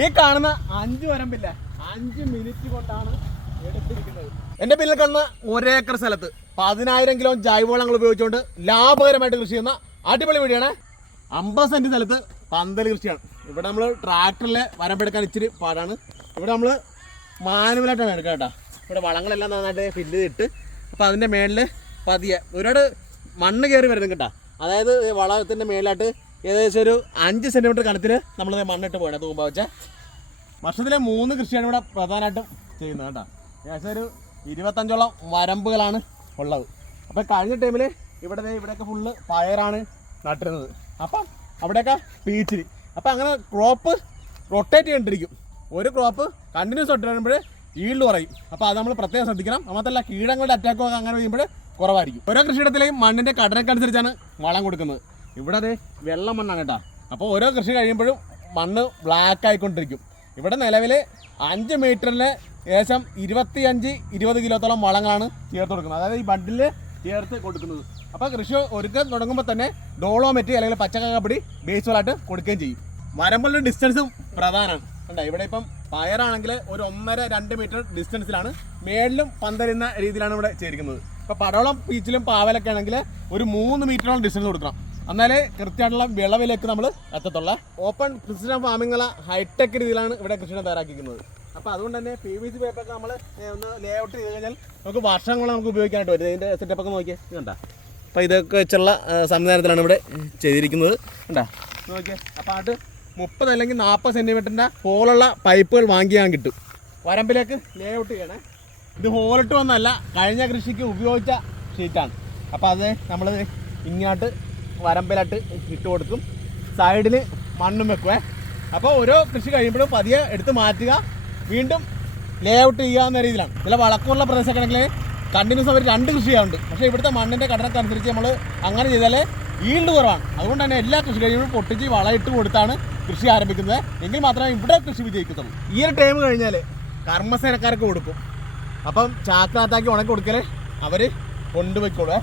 ഈ കാണുന്ന അഞ്ച് വരമ്പില്ല? അഞ്ച് മിനിറ്റ് കൊണ്ടാണ് എടുത്തിരിക്കുന്നത്. എന്റെ പിന്നിൽ കാണുന്ന ഒരേക്കർ സ്ഥലത്ത് പതിനായിരം കിലോ ജൈവവളങ്ങൾ ഉപയോഗിച്ചുകൊണ്ട് ലാഭകരമായിട്ട് കൃഷി ചെയ്യുന്ന അടിപൊളി വീടിയാണ് അമ്പത് സെന്റ് സ്ഥലത്ത് പന്തൽ കൃഷിയാണ്. ഇവിടെ നമ്മൾ ട്രാക്ടറിലെ വരമ്പെടുക്കാൻ ഇച്ചിരി പാടാണ്. ഇവിടെ നമ്മൾ മാനുവലായിട്ടാണ് എടുക്കുക കേട്ടോ. ഇവിടെ വളങ്ങളെല്ലാം നന്നായിട്ട് ഫില്ല് ചെയ്തിട്ട് അപ്പോൾ അതിന്റെ മേളിൽ പതിയെ ഒരുപാട് മണ്ണ് കയറി വരുന്നത് കേട്ടോ. അതായത് വളത്തിന്റെ മേളിലായിട്ട് ഏകദേശം ഒരു അഞ്ച് സെന്റിമീറ്റർ കണത്തിൽ നമ്മൾ മണ്ണിട്ട് പോകണം തൂമ്പ വെച്ച. വർഷത്തിലെ മൂന്ന് കൃഷിയാണ് ഇവിടെ പ്രധാനമായിട്ടും ചെയ്യുന്നത് കേട്ടോ. ഏകദേശം ഒരു ഇരുപത്തഞ്ചോളം വരമ്പുകളാണ് ഉള്ളത്. അപ്പോൾ കഴിഞ്ഞ ടൈമിൽ ഇവിടെ ഇവിടെയൊക്കെ ഫുള്ള് പയറാണ് നട്ടിരുന്നത്. അപ്പം അവിടെയൊക്കെ പീച്ചിരി അപ്പം അങ്ങനെ ക്രോപ്പ് റൊട്ടേറ്റ് ചെയ്തിരിക്കും ഒരു ക്രോപ്പ് കണ്ടിന്യൂസ് ഒട്ട് വരുമ്പോൾ ഈൽഡ് കുറയും. അപ്പോൾ അത് നമ്മൾ പ്രത്യേകം ശ്രദ്ധിക്കണം. മാത്രമല്ല കീടങ്ങളുടെ അറ്റാക്കും അങ്ങനെ ചെയ്യുമ്പോൾ കുറവായിരിക്കും. ഓരോ കൃഷിയിടത്തിലെയും മണ്ണിന്റെ ഘടനയ്ക്കനുസരിച്ചാണ് വളം കൊടുക്കുന്നത്. ഇവിടെ അത് വെള്ള മണ്ണാണ് കേട്ടോ. അപ്പോൾ ഓരോ കൃഷി കഴിയുമ്പോഴും മണ്ണ് ബ്ലാക്ക് ആയിക്കൊണ്ടിരിക്കും. ഇവിടെ നിലവിൽ അഞ്ച് മീറ്ററിൽ ഏകദേശം ഇരുപത്തിയഞ്ച് ഇരുപത് കിലോത്തോളം വളങ്ങളാണ് ചേർത്ത് കൊടുക്കുന്നത്. അതായത് ഈ ബണ്ടിൽ ചേർത്ത് കൊടുക്കുന്നത്. അപ്പോൾ കൃഷി ഒരുക്കം തുടങ്ങുമ്പോൾ തന്നെ ഡോളോമെറ്റ് അല്ലെങ്കിൽ പച്ചക്കപ്പടി ബേസുകളായിട്ട് കൊടുക്കുകയും ചെയ്യും. വരമ്പുള്ള ഡിസ്റ്റൻസും പ്രധാനമാണ് കണ്ടോ? ഇവിടെ ഇപ്പം പയറാണെങ്കിൽ ഒരു ഒന്നര രണ്ട് മീറ്റർ ഡിസ്റ്റൻസിലാണ് മേളിലും പന്തരുന്ന രീതിയിലാണ് ഇവിടെ ചേരിക്കുന്നത് ഇപ്പോൾ പടവളം പീച്ചിലും പാവലൊക്കെ ആണെങ്കിൽ ഒരു മൂന്ന് മീറ്ററോളം ഡിസ്റ്റൻസ് കൊടുക്കണം. എന്നാലേ കൃത്യമായിട്ടുള്ള വിളവിലേക്ക് നമ്മൾ എത്തത്തുള്ള. Open precision farming high tech രീതിയിലാണ് ഇവിടെ കൃഷിനെ തയ്യാറാക്കിയിരിക്കുന്നത്. അപ്പോൾ അതുകൊണ്ട് തന്നെ പി വി സി പേപ്പറൊക്കെ നമ്മൾ ഒന്ന് ലേഔട്ട് ചെയ്ത് കഴിഞ്ഞാൽ നമുക്ക് വർഷങ്ങൾ നമുക്ക് ഉപയോഗിക്കാനായിട്ട് വരും ഇതിന്റെ സെറ്റപ്പൊക്കെ നോക്കിയാൽ നോക്കിയേ. കണ്ടാ? അപ്പോൾ ഇതൊക്കെ വെച്ചുള്ള സംവിധാനത്തിലാണ് ഇവിടെ ചെയ്തിരിക്കുന്നത്. കണ്ടാ? നോക്കിയാൽ അപ്പോൾ അത് മുപ്പത് അല്ലെങ്കിൽ നാൽപ്പത് സെന്റിമീറ്ററിന്റെ ഹോളുള്ള പൈപ്പുകൾ വാങ്ങിയാൽ കിട്ടും. വരമ്പിലേക്ക് ലേഔട്ട് ചെയ്യണേ. ഇത് ഹോളിട്ട് വന്നല്ല കഴിഞ്ഞ കൃഷിക്ക് ഉപയോഗിച്ച ഷീറ്റാണ് അപ്പോൾ അത് നമ്മൾ ഇങ്ങോട്ട് വരമ്പിലായിട്ട് ഇട്ട് കൊടുക്കും. സൈഡിൽ മണ്ണും വെക്കുവേ. അപ്പോൾ ഓരോ കൃഷി കഴിയുമ്പോഴും പതിയെ എടുത്ത് മാറ്റുക. വീണ്ടും ലേ ഔട്ട് ചെയ്യുക എന്ന രീതിയിലാണ്. ഇതിലെ വളക്കമുള്ള പ്രദേശമൊക്കെ ആണെങ്കിൽ കണ്ടിന്യൂസ് അവർ രണ്ട് കൃഷി ചെയ്യാറുണ്ട്. പക്ഷേ ഇവിടുത്തെ മണ്ണിന്റെ ഘടനക്കനുസരിച്ച് നമ്മൾ അങ്ങനെ ചെയ്താലേ ഈൽഡ് കുറവാണ്. അതുകൊണ്ട് തന്നെ എല്ലാ കൃഷി കഴിയുമ്പോഴും പൊട്ടിച്ച് വളമിട്ട് കൊടുത്താണ് കൃഷി ആരംഭിക്കുന്നത്. എങ്കിൽ മാത്രമേ ഇവിടെ കൃഷി വിജയിക്കത്തുള്ളൂ. ഈ ഒരു ടൈം കഴിഞ്ഞാൽ കർമ്മസേനക്കാർക്ക് കൊടുക്കും. അപ്പം ചാക്കിനകത്താക്കി ഉണക്കി കൊടുക്കൽ അവർ കൊണ്ടുപോയിക്കോളൂ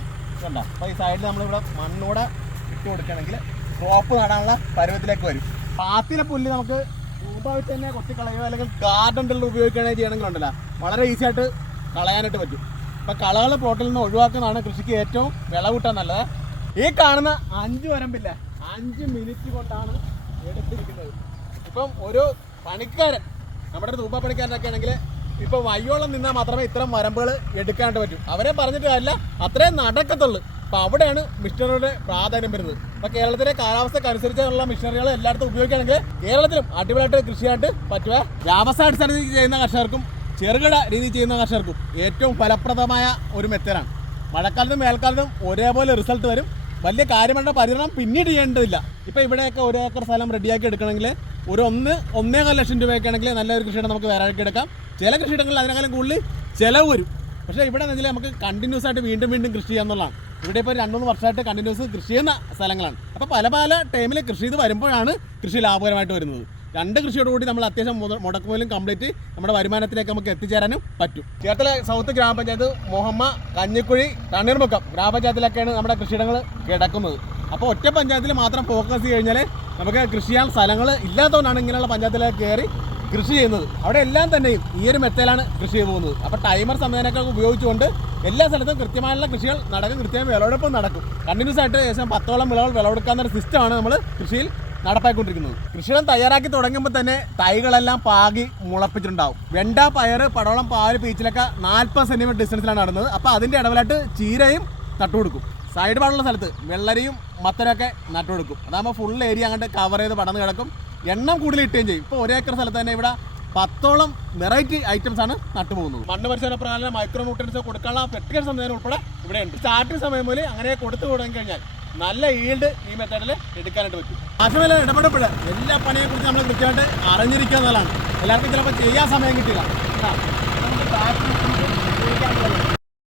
കണ്ട? അപ്പോൾ ഈ സൈഡിൽ നമ്മളിവിടെ മണ്ണൂടെ ഇട്ട് കൊടുക്കുകയാണെങ്കിൽ ക്രോപ്പ് നടാനുള്ള പരുവത്തിലേക്ക് വരും. പാത്തിലെ പുല്ല് നമുക്ക് ഉപയോഗിച്ച് തന്നെ കൊത്തി കളയുക അല്ലെങ്കിൽ ഗാർഡൻ ടില്ലർ ഉപയോഗിക്കുകയാണെങ്കിൽ ചെയ്യണമെങ്കിലുണ്ടല്ലോ. വളരെ ഈസി ആയിട്ട് കളയാനായിട്ട് പറ്റും. ഇപ്പം കളകൾ പ്ലോട്ടിൽ നിന്ന് ഒഴിവാക്കുന്നതാണ് കൃഷിക്ക് ഏറ്റവും വിളവിട്ടാൻ നല്ലത്. ഈ കാണുന്ന അഞ്ച് വരമ്പില്ല അഞ്ച് മിനിറ്റ് കൊണ്ടാണ് എടുത്തിരിക്കുന്നത്. ഇപ്പം ഒരു പണിക്കാരൻ നമ്മുടെ തൂപ്പ പണിക്കാരനൊക്കെ ആണെങ്കിൽ ഇപ്പൊ വയ്യോളം നിന്നാൽ മാത്രമേ ഇത്തരം വരമ്പുകൾ എടുക്കാനായിട്ട് പറ്റൂ. അവരെ പറഞ്ഞിട്ട് കാര്യമില്ല അത്രയും നടക്കത്തുള്ളൂ. അപ്പൊ അവിടെയാണ് മിഷനറിയുടെ പ്രാധാന്യം വരുന്നത്. അപ്പൊ കേരളത്തിലെ കാലാവസ്ഥക്ക് അനുസരിച്ചുള്ള മിഷനറികൾ എല്ലായിടത്തും ഉപയോഗിക്കുകയാണെങ്കിൽ കേരളത്തിലും അടിപൊളിയായിട്ട് കൃഷിയായിട്ട് പറ്റുക. വ്യാവസായ അടിസ്ഥാനത്തിൽ ചെയ്യുന്ന കർഷകർക്കും ചെറുകിട രീതി ചെയ്യുന്ന കർഷകർക്കും ഏറ്റവും ഫലപ്രദമായ ഒരു മെത്തേഡാണ്. മഴക്കാലത്തും മേൽക്കാലത്തും ഒരേപോലെ റിസൾട്ട് വരും. വലിയ കാര്യമായിട്ട് പരിണാമം പിന്നീട് ചെയ്യേണ്ടതില്ല. ഇപ്പൊ ഇവിടെയൊക്കെ ഒരു ഏക്കർ സ്ഥലം റെഡിയാക്കി എടുക്കണമെങ്കിൽ ഒരു ഒന്ന് ഒന്നേകാൽ ലക്ഷം രൂപയൊക്കെ ആണെങ്കിൽ നല്ലൊരു കൃഷിയിടം നമുക്ക് വേറെ എടുക്കാം. ചില കൃഷിയിടങ്ങളിൽ അതിനേക്കാളും കൂടുതൽ ചിലവ് വരും. പക്ഷേ ഇവിടെ എന്ന് നമുക്ക് കണ്ടിന്യൂസ് ആയിട്ട് വീണ്ടും വീണ്ടും കൃഷി ചെയ്യാന്നുള്ളതാണ് ഇവിടെ ഇപ്പോൾ രണ്ട് മൂന്ന് വർഷമായിട്ട് കണ്ടിന്യൂസ് കൃഷി ചെയ്യുന്ന സ്ഥലങ്ങളാണ്. അപ്പോൾ പല പല ടൈമിൽ കൃഷി ചെയ്ത് വരുമ്പോഴാണ് കൃഷി ലാഭകരമായിട്ട് വരുന്നത്. രണ്ട് കൃഷിയോടുകൂടി നമ്മൾ അത്യാവശ്യം മുടക്കുമൂലം കംപ്ലീറ്റ് നമ്മുടെ വരുമാനത്തിലേക്ക് നമുക്ക് എത്തിച്ചേരാനും പറ്റും. ചേർത്തല സൗത്ത് ഗ്രാമപഞ്ചായത്ത് മൊഹമ്മ കഞ്ഞിക്കുഴി തണ്ണീർമുക്കം ഗ്രാമപഞ്ചായത്തിലൊക്കെയാണ് നമ്മുടെ കൃഷിയിടങ്ങൾ കിടക്കുന്നത്. അപ്പോൾ ഒറ്റ പഞ്ചായത്തിൽ മാത്രം ഫോക്കസ് ചെയ്ത് കഴിഞ്ഞാൽ നമുക്ക് കൃഷി ചെയ്യാൻ സ്ഥലങ്ങൾ ഇല്ലാത്തതുകൊണ്ടാണ് ഇങ്ങനെയുള്ള പഞ്ചായത്തിലേക്ക് കയറി കൃഷി ചെയ്യുന്നത്. അവിടെ എല്ലാം തന്നെയും ഈ ഒരു മെത്തേലാണ് കൃഷി ചെയ്തു പോകുന്നത്. അപ്പോൾ ടൈമർ സംവിധാനമൊക്കെ ഉപയോഗിച്ചുകൊണ്ട് എല്ലാ സ്ഥലത്തും കൃത്യമായുള്ള കൃഷികൾ നടക്കും കൃത്യമായി വിളവെടുപ്പ് നടക്കും. കണ്ടിന്യൂസ് ആയിട്ട് ഏകദേശം പത്തോളം വിളകൾ വിളവെടുക്കാവുന്ന ഒരു സിസ്റ്റമാണ് നമ്മൾ കൃഷിയിൽ നടപ്പാക്കിക്കൊണ്ടിരിക്കുന്നത് കൃഷിയിടം തയ്യാറാക്കി തുടങ്ങുമ്പോൾ തന്നെ തൈകളെല്ലാം പാകി മുളപ്പിച്ചിട്ടുണ്ടാവും. വെണ്ട പയർ പടവളം പാൽ പീച്ചിലൊക്കെ നാൽപ്പത് സെന്റിമീറ്റർ ഡിസ്റ്റൻസിലാണ് നടന്നത്. അപ്പോൾ അതിന്റെ ഇടവിലായിട്ട് ചീരയും നട്ടുകൊടുക്കും സൈഡ് പാടുള്ള സ്ഥലത്ത് വെള്ളരിയും മത്തരൊക്കെ നട്ടുകൊടുക്കും അതാകുമ്പോൾ ഫുൾ ഏരിയ അങ്ങോട്ട് കവർ ചെയ്ത് പടർന്ന് കിടക്കും. എണ്ണം കൂടുതൽ ഇട്ടുകയും ചെയ്യും. ഇപ്പോൾ ഒരേക്കർ സ്ഥലത്ത് തന്നെ ഇവിടെ പത്തോളം വെറൈറ്റി ഐറ്റംസ് ആണ് നട്ടുപോകുന്നത്. മണ്ണ് പരിശോധന പ്രകാരം മൈക്രോ ന്യൂട്രൻസ് കൊടുക്കാനുള്ള ഫെർട്ടിഗേഷൻ സംവിധാനം ഉൾപ്പെടെ ഇവിടെ ഉണ്ട് സ്റ്റാർട്ടിംഗ് സമയം മുതൽ അങ്ങനെ കൊടുത്തു തുടങ്ങി കഴിഞ്ഞാൽ നല്ല ഈൽഡ് ഈ മെത്തേഡിൽ എടുക്കാനായിട്ട് പറ്റും. ആശുപത്രി ഇടപെടപ്പോൾ എല്ലാ പണിയെ കുറിച്ച് നമ്മൾ കൃത്യമായിട്ട് അറിഞ്ഞിരിക്കുക എന്നുള്ളതാണ് എല്ലാവർക്കും ചിലപ്പോൾ ചെയ്യാൻ സമയം കിട്ടില്ല.